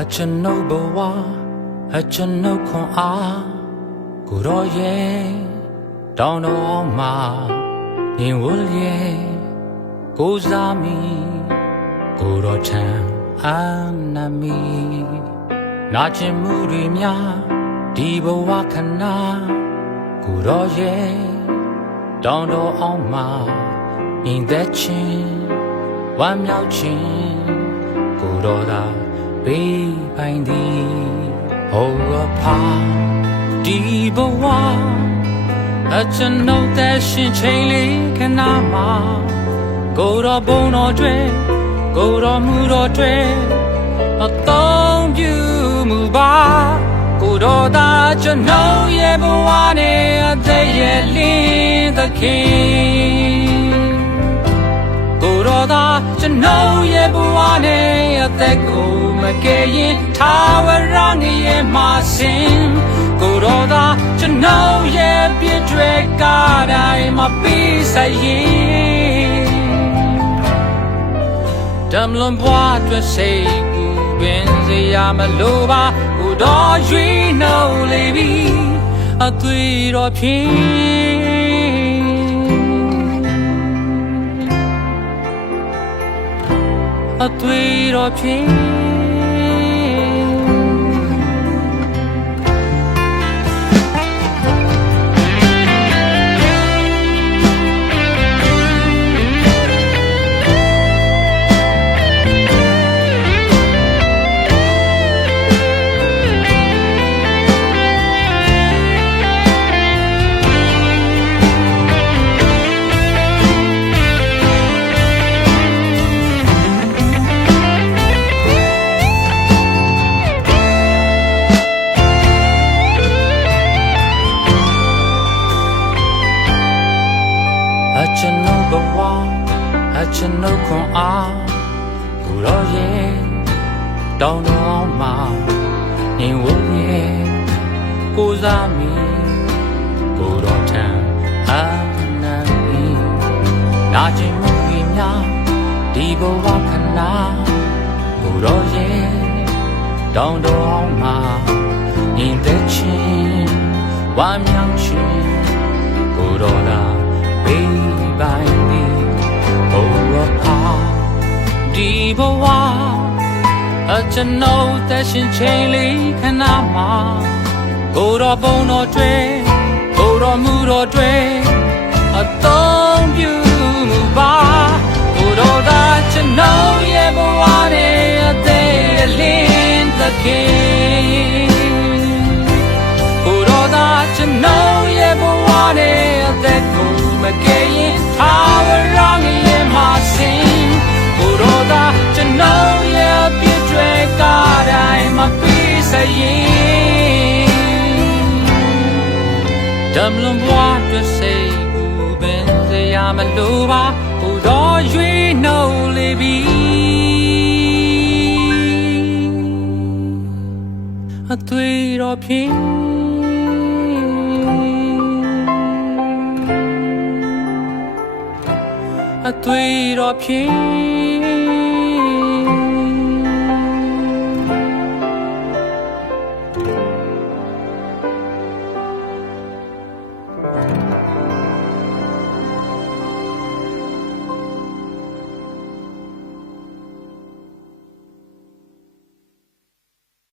အကျွန်ုပ်ဘဝအကျွန်ုပ်ခွန်အားကိုရောရဲ့တောင်းတော်မှာညင်ဝရဲ့ကိုစားမီကိုရောထံအာနာမီနာကျင်မှုတွေများဒီဘဝခဏကိုရောရဲ့တောင်းတော်အောင်မှာညင်သက်ချင်းဝမ်းမြောက်ခြင်းကိုတော်သာ ဘေးပိုင်သည်ဟောဖာဒီဘဝအကျွန်ုပ်သက်ရှင်ချိန်လေးခဏမှာကိုတော်ဘုံတော်တွေကိုတော်မူတော်တွေအသုံးပြုမှုပါကိုတော်သာကျွန်ုပ်ရဲ့ဘဝနဲ့အသက်ရဲ့လင်းသခင်ကို တော်သာကျွန်ုပ်ရဲ့ဘဝနဲ့အသက်ကိုမကယ်ရင်သာဝရငရေမှာစင်ကိုတော်သာကျွန်ုပ်ရဲ့ပြည့်တွေကတိုင်းမပြီးဆိုင်ရင်တမလွန်ဘွားအတွက်စိတ်ကူပင်စရာမလိုပါကိုတော်ရွေးနှုတ်လေပြီအသွေးတော်ဖြင့် အသွေးတော်ဖြင့် အကျွန်ုပ်ဘဝအကျွန်ုပ်ခွန်အားကိုရောရဲ့တောင်းတော်မှာညင်ဝရဲ့ကိုစားမီကိုတော်ထံအာနာမီနာကျင်မှုတွေများဒီဘဝခဏကိုရောရဲ့တောင်းတော်မှာညင်သက်ချင်းဝမ်းမြောက်ခြင်းကိုတော်သာ baby baby oh ah ဒီဘဝအကျွန်ုပ်သက်ရှင်ချိန်လေးခဏမှာကိုတော်ဘုံတော်တွေကိုတော်မူတော်တွေအသုံးပြု တမလွန်ဘဝအတွက်စိတ်ကူပင်စရာမလိုပါကိုတော်ရွေးနှုတ်လေပြီအသွေးတော်ဖြင့် အသွေးတော်ဖြင့်